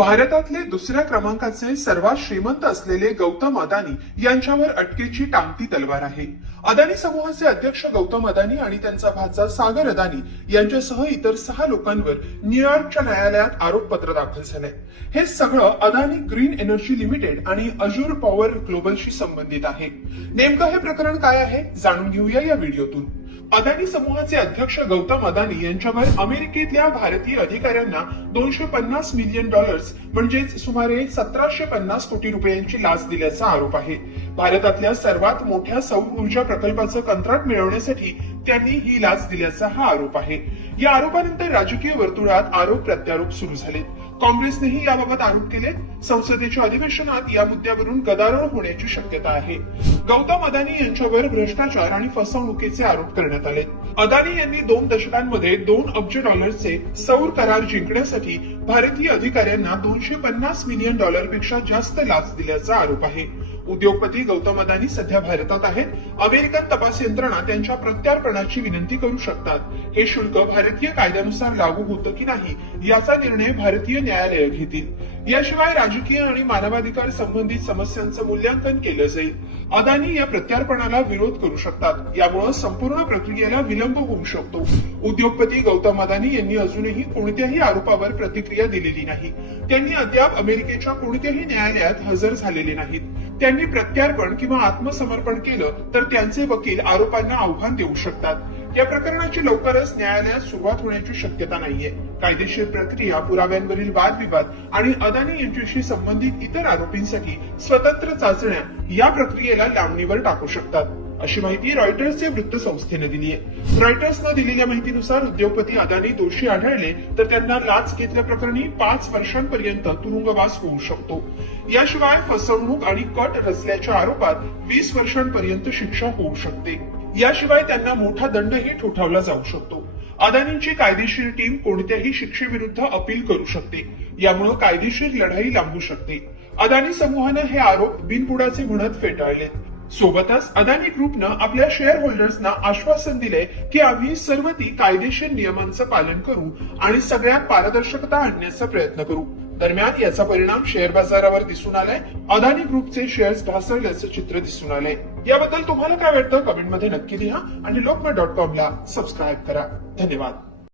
भारतातले दुसऱ्या क्रमांकाचे सर्वात श्रीमंत असलेले गौतम अदानी यांच्यावर अटकेची टांगती तलवार आहे. अदानी समूहाचे अध्यक्ष गौतम अदानी आणि त्यांचा भाचा सागर अदानी यांच्यासह इतर सहा लोकांवर न्यूयॉर्कच्या न्यायालयात आरोपपत्र दाखल झालंय. हे सगळं अदानी ग्रीन एनर्जी लिमिटेड आणि अजूर पॉवर ग्लोबलशी संबंधित आहे. नेमकं हे प्रकरण काय आहे? जाणून घेऊया या व्हिडिओतून. अदानी समूहाचे अध्यक्ष गौतम अदानी यांच्यावर अमेरिकेतल्या भारतीय अधिकाऱ्यांना दोनशे पन्नास मिलियन डॉलर्स म्हणजेच सुमारे सतराशे पन्नास कोटी रुपयांची लाच दिल्याचा आरोप आहे. भारतातल्या सर्वात मोठ्या सौर ऊर्जा प्रकल्पाचं कंत्राट मिळवण्यासाठी त्यांनी ही लाच दिल्याचा हा आरोप आहे. या आरोपानंतर राजकीय वर्तुळात आरोप प्रत्यारोप सुरू झालेत. काँग्रेसनेही याबाबत आरोप केले संसदेच्या अधिवेशनात या मुद्द्यावरून गदारोळ होण्याची शक्यता आहे. गौतम अदानी यांच्यावर भ्रष्टाचार आणि फसवणुकीचे आरोप करण्यात आले अदानी यांनी दोन दशकांमध्ये दोन अब्ज डॉलरचे सौर करार जिंकण्यासाठी भारतीय अधिकाऱ्यांना दोनशे पन्नास मिलियन डॉलरपेक्षा जास्त लाच दिल्याचा आरोप आहे. उद्योगपती गौतम अदानी सध्या भारतात आहेत. अमेरिकन तपास यंत्रणा त्यांच्या प्रत्यार्पणाची विनंती करू शकतात. हे शुल्क भारतीय कायद्यानुसार लागू होतं की नाही याचा निर्णय भारतीय न्यायालय घेतील. याशिवाय राजकीय आणि मानवाधिकार संबंधित समस्यांचं मूल्यांकन केलं जाईल. अदानी या प्रत्यार्पणाला विरोध करू शकतात. यामुळे संपूर्ण प्रक्रियेला विलंब होऊ शकतो. उद्योगपती गौतम अदानी यांनी अजूनही कोणत्याही आरोपावर प्रतिक्रिया दिलेली नाही. त्यांनी अद्याप अमेरिकेच्या कोणत्याही न्यायालयात हजर झालेले नाहीत. त्यांनी प्रत्यार्पण किंवा आत्मसमर्पण केलं तर त्यांचे वकील आरोपांना आव्हान देऊ शकतात. या प्रकरणाची लवकरच न्यायालयात सुरुवात होण्याची शक्यता नाहीये. कायदेशीर प्रक्रिया पुराव्यांवरील वादविवाद आणि अदानी यांच्याशी संबंधित इतर आरोपींसाठी स्वतंत्र चाचण्या या प्रक्रियेला लांबणीवर टाकू शकतात. अशी माहिती रॉयटर्स या वृत्तसंस्थेने दिली आहे. रॉयटर्सनं दिलेल्या माहितीनुसार उद्योगपती अदानी दोषी आढळले तर त्यांना लाच घेतल्याप्रकरणी पाच वर्षांपर्यंत तुरुंगवास होऊ शकतो. याशिवाय फसवणूक आणि कट रचल्याच्या आरोपात वीस वर्षांपर्यंत शिक्षा होऊ शकते. याशिवाय त्यांना मोठा दंडही ठोठावला जाऊ शकतो. अदानींची कायदेशीर टीम कोणत्याही शिक्षेविरुद्ध अपील करू शकते. यामुळे कायदेशीर लढाई लांबू शकते. अदानी समूहानं हे आरोप बिनबुडाचे म्हणत फेटाळलेत. सोबतच अदानी ग्रुपनं आपल्या शेअर होल्डर्सना आश्वासन दिले की आम्ही सर्व ती कायदेशीर नियमांचं पालन करू आणि सगळ्यात पारदर्शकता आणण्याचा प्रयत्न करू. दरम्यान याचा परिणाम शेअर बाजारावर दिसून आलाय. अदानी ग्रुपचे शेअर्स ढासळल्याचं चित्र दिसून आलंय. याबद्दल तुम्हाला काय वाटतं? कमेंटमध्ये नक्की लिहा आणि लोकमत डॉट कॉम ला सबस्क्राईब करा. धन्यवाद.